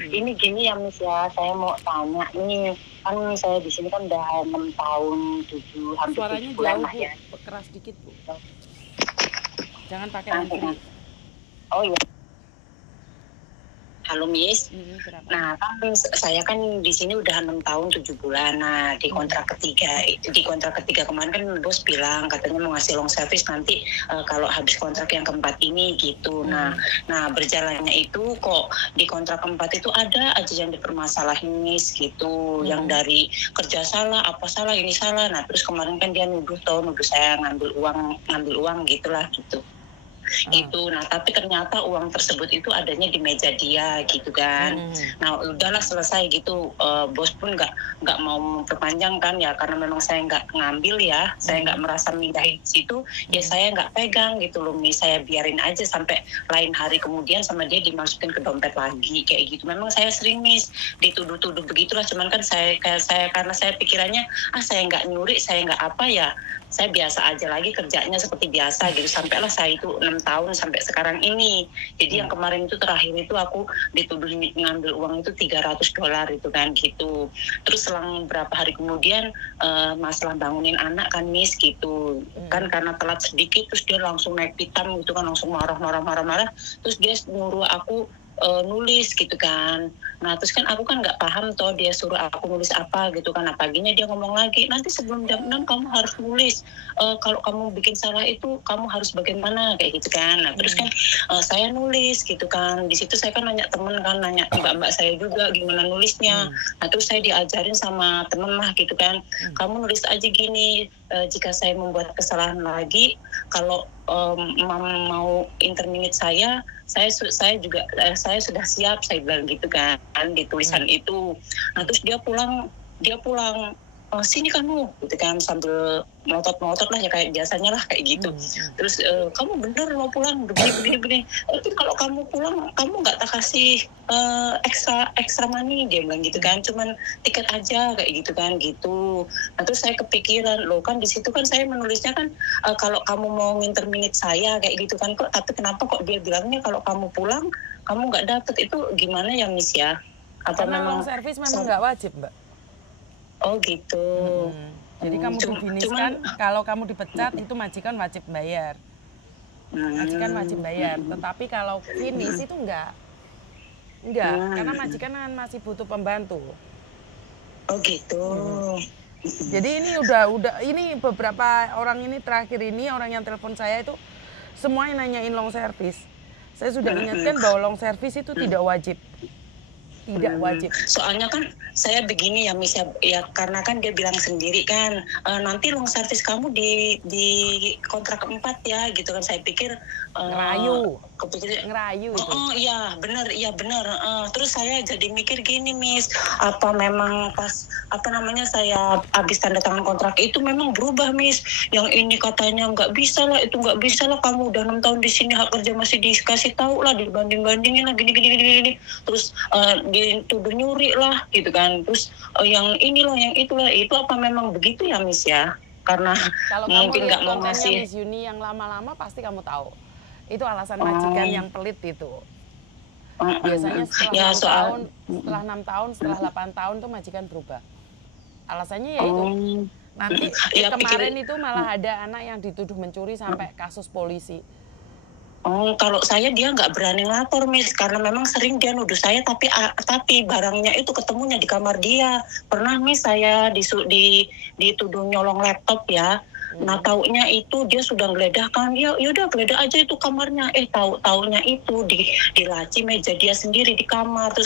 Ini gini ya Miss ya, saya mau tanya nih, kan saya di sini kan udah 6 tahun, hampir Suaranya 7 bulan jauh lah Bu, ya. keras dikit Bu. Jangan pakai handsfree. Oh iya, halo Miss. Kenapa? Nah, kan saya kan di sini udah 6 tahun 7 bulan. Nah, di kontrak ketiga kemarin kan bos bilang katanya mau ngasih long service nanti kalau habis kontrak yang keempat ini gitu. Nah, berjalannya itu kok di kontrak keempat itu ada aja yang dipermasalahin Miss gitu, yang dari kerja salah, apa salah, ini salah. Nah, terus kemarin kan dia nuduh saya ngambil uang gitulah gitu. Itu. Nah, tapi ternyata uang tersebut itu adanya di meja dia gitu kan. Nah, udahlah selesai gitu. Bos pun nggak mau memperpanjang kan ya, karena memang saya nggak ngambil ya, saya nggak merasa mindahin situ, ya saya nggak pegang gitu loh, saya biarin aja sampai lain hari kemudian sama dia dimasukin ke dompet lagi kayak gitu. Memang saya sering Miss dituduh-tuduh begitulah, cuman kan saya karena saya pikirannya saya nggak nyuri, saya nggak apa ya, saya biasa aja lagi kerjanya seperti biasa gitu, sampailah saya itu 6 tahun sampai sekarang ini. Jadi yang kemarin itu terakhir itu aku dituduh ngambil uang itu $300 itu kan gitu. Terus selang berapa hari kemudian masalah bangunin anak kan Miss gitu, kan karena telat sedikit terus dia langsung naik pitam gitu kan, langsung marah, terus dia nyuruh aku nulis gitu kan. Nah terus kan aku kan nggak paham toh dia suruh aku nulis apa gitu kan. Nah paginya dia ngomong lagi, nanti sebelum jam 6 kamu harus nulis, kalau kamu bikin salah itu kamu harus bagaimana kayak gitu kan. Nah terus kan saya nulis gitu kan. Di situ saya kan nanya temen kan, nanya mbak-mbak saya juga gimana nulisnya. Nah terus saya diajarin sama temen lah gitu kan, kamu nulis aja gini, jika saya membuat kesalahan lagi, kalau mau interminate saya juga saya sudah siap, saya bilang gitu kan di tulisan itu. Nah terus dia pulang sini kamu gitu kan, sambil melotot lah ya kayak biasanya lah kayak gitu. Terus kamu bener mau pulang begini. Tapi kalau kamu pulang kamu nggak tak kasih extra money, dia bilang gitu kan, cuman tiket aja kayak gitu kan gitu. Nah terus saya kepikiran, loh kan di situ kan saya menulisnya kan kalau kamu mau nginterminate saya kayak gitu kan, kok tapi kenapa kok dia bilangnya kalau kamu pulang kamu nggak dapet, itu gimana ya Miss ya? Apa karena long memang service memang nggak wajib Mbak. Oh gitu. Jadi kamu difiniskan kalau kamu dipecat itu majikan wajib bayar. Majikan wajib bayar. Tetapi kalau finish itu enggak, karena majikan kan masih butuh pembantu. Oh gitu. Jadi ini udah ini beberapa orang ini terakhir ini orang yang telepon saya itu semua yang nanyain long service. Saya sudah ingatkan bahwa long service itu tidak wajib. Tidak wajib. Soalnya kan saya begini ya Miss ya, karena kan dia bilang sendiri kan nanti long service kamu di kontrak keempat ya gitu kan. Saya pikir ngerayu itu. Iya benar. Terus saya jadi mikir gini Miss, apa memang pas saya habis tanda tangan kontrak itu memang berubah Miss, yang ini katanya nggak bisa lah, itu nggak bisa lah, kamu udah 6 tahun di sini hak kerja masih dikasih tahu lah, dibanding-bandingin lah gini. Terus dituduh nyuri lah gitu kan. Terus yang inilah yang itulah, itu apa memang begitu ya Miss ya? Karena kalau mungkin nggak mau ngasih Miss Yuni yang lama-lama pasti kamu tahu itu alasan majikan yang pelit itu. Biasanya setelah 6 tahun, setelah 8 tahun tuh majikan berubah. Alasannya ya itu. Nanti kemarin itu malah ada anak yang dituduh mencuri sampai kasus polisi. Kalau saya dia nggak berani lapor Miss, karena memang sering dia nuduh saya, tapi barangnya itu ketemunya di kamar dia. Pernah Miss saya dituduh nyolong laptop ya. Nah taunya itu dia sudah geledah kan, yaudah geledah aja itu kamarnya. Taunya itu di laci meja dia sendiri di kamar.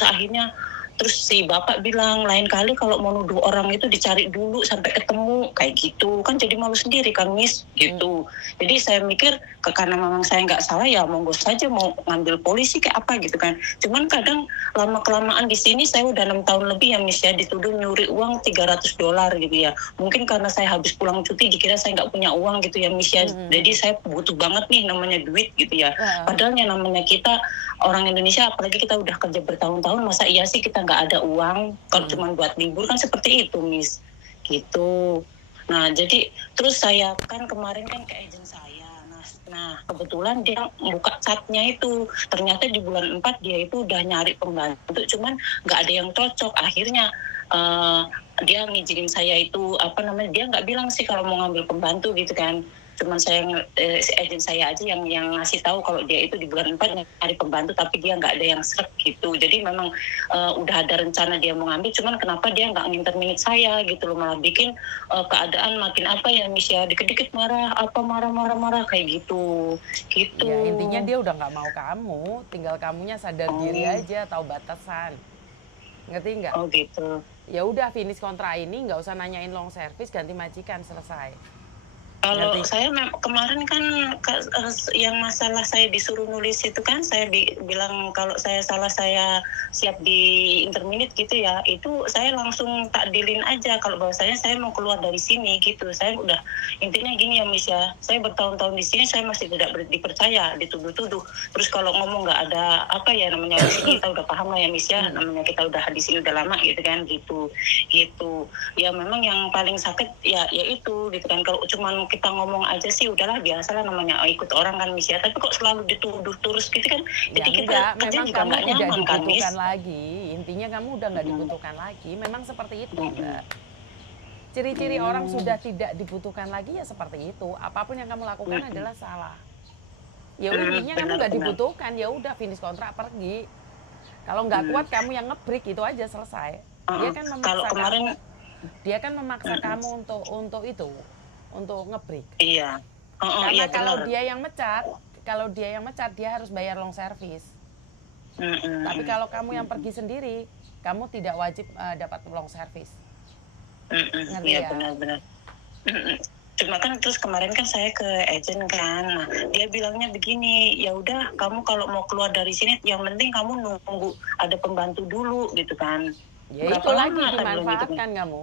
Terus si bapak bilang, lain kali kalau mau nuduh orang itu dicari dulu sampai ketemu kayak gitu kan, jadi malu sendiri kan Miss gitu. Jadi saya mikir karena memang saya nggak salah ya monggo saja, mau ngambil polisi kayak apa gitu kan. Cuman kadang lama kelamaan di sini saya udah 6 tahun lebih ya Miss ya, dituduh nyuri uang $300 gitu ya. Mungkin karena saya habis pulang cuti dikira saya nggak punya uang gitu ya Miss ya. Jadi saya butuh banget nih namanya duit gitu ya. Padahal yang namanya kita orang Indonesia, apalagi kita udah kerja bertahun-tahun, masa iya sih kita nggak ada uang kalau cuma buat libur kan, seperti itu Miss gitu. Nah jadi terus saya kan kemarin kan ke agent saya. Nah, kebetulan dia buka chatnya itu. Ternyata di bulan 4 dia itu udah nyari pembantu, cuman nggak ada yang cocok. Akhirnya dia ngizinin saya itu, apa namanya, dia nggak bilang sih kalau mau ngambil pembantu gitu kan. Cuman si agent saya aja yang ngasih tahu kalau dia itu di bulan 4 nyari pembantu, tapi dia nggak ada yang srek gitu. Jadi memang udah ada rencana dia mau ngambil, cuman kenapa dia nggak nginterminate saya gitu loh, malah bikin keadaan makin apa ya, Miss ya, dikit-dikit marah, apa marah-marah kayak gitu. Ya intinya dia udah nggak mau kamu, tinggal kamunya sadar diri aja, tahu batasan. Ngerti nggak? Oh gitu. Ya udah finish kontrak ini, nggak usah nanyain long service, ganti majikan, selesai. Kalau saya kemarin kan yang masalah saya disuruh nulis itu kan, saya bilang kalau saya salah saya siap di interminate gitu ya, itu saya langsung takdilin aja kalau bahwasanya saya mau keluar dari sini gitu. Saya udah, intinya gini ya Miss ya, saya bertahun-tahun di sini saya masih tidak dipercaya, dituduh-tuduh. Terus kalau ngomong nggak ada apa ya namanya, kita udah paham lah ya Miss ya, namanya kita udah di sini udah lama gitu kan, gitu. Ya memang yang paling sakit ya itu gitu kan, kalau cuman kita ngomong aja sih udahlah, biasalah namanya ikut orang kan Miss ya, tapi kok selalu dituduh terus gitu kan, jadi ya kita kerja juga nggak nyaman kan Miss. Lagi intinya kamu udah nggak dibutuhkan lagi, memang seperti itu Mbak. Ciri-ciri orang sudah tidak dibutuhkan lagi ya seperti itu, apapun yang kamu lakukan adalah salah. Ya intinya kamu nggak dibutuhkan, ya udah finish kontrak, pergi. Kalau nggak kuat kamu yang nge-break, itu aja, selesai. Dia kan memaksa kamu, dia kan memaksa kamu untuk itu, untuk nge-break. Iya. Karena iya, kalau dia yang mecat, dia harus bayar long service. Tapi kalau kamu yang pergi sendiri, kamu tidak wajib dapat long service. Ngerti iya, ya? benar-benar. Cuma kan terus kemarin kan saya ke agent kan, nah, dia bilangnya begini, ya udah kamu kalau mau keluar dari sini, yang penting kamu nunggu ada pembantu dulu gitu kan. Ya itu lagi dimanfaatkan gitu, kamu.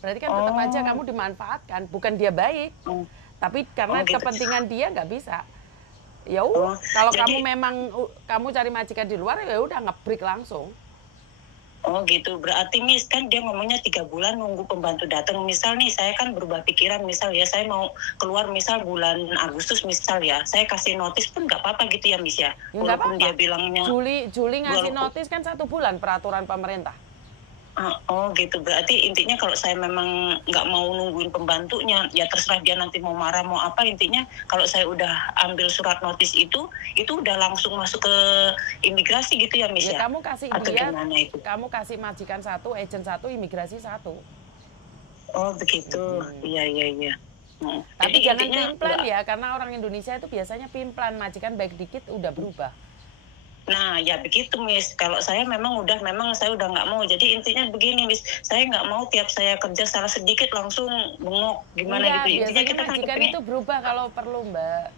Berarti kan tetap aja kamu dimanfaatkan, bukan dia baik, tapi karena gitu, kepentingan dia nggak bisa. Ya kalau jadi, kamu memang kamu cari majikan di luar, ya udah nge-break langsung. Oh gitu, berarti Miss kan dia ngomongnya 3 bulan nunggu pembantu datang. Misal nih saya kan berubah pikiran, misal ya saya mau keluar misal bulan Agustus misal ya, saya kasih notis pun nggak apa-apa gitu ya Miss ya? Walaupun dia bilangnya Juli ngasih notis kan 1 bulan peraturan pemerintah. Oh gitu, berarti intinya kalau saya memang nggak mau nungguin pembantunya, ya terserah dia nanti mau marah mau apa, intinya kalau saya udah ambil surat notis itu udah langsung masuk ke imigrasi gitu ya Miss ya? Kamu kasih dia, kamu kasih majikan 1, agent 1, imigrasi 1. Oh begitu, iya. Tapi jadi jangan pimplan ya, karena orang Indonesia itu biasanya pimplan, majikan baik dikit udah berubah. Nah ya begitu Miss, kalau saya memang saya udah nggak mau. Jadi intinya begini Miss, saya nggak mau tiap saya kerja salah sedikit langsung bengok gimana gitu. Intinya kita kan majikan itu berubah kalau perlu Mbak.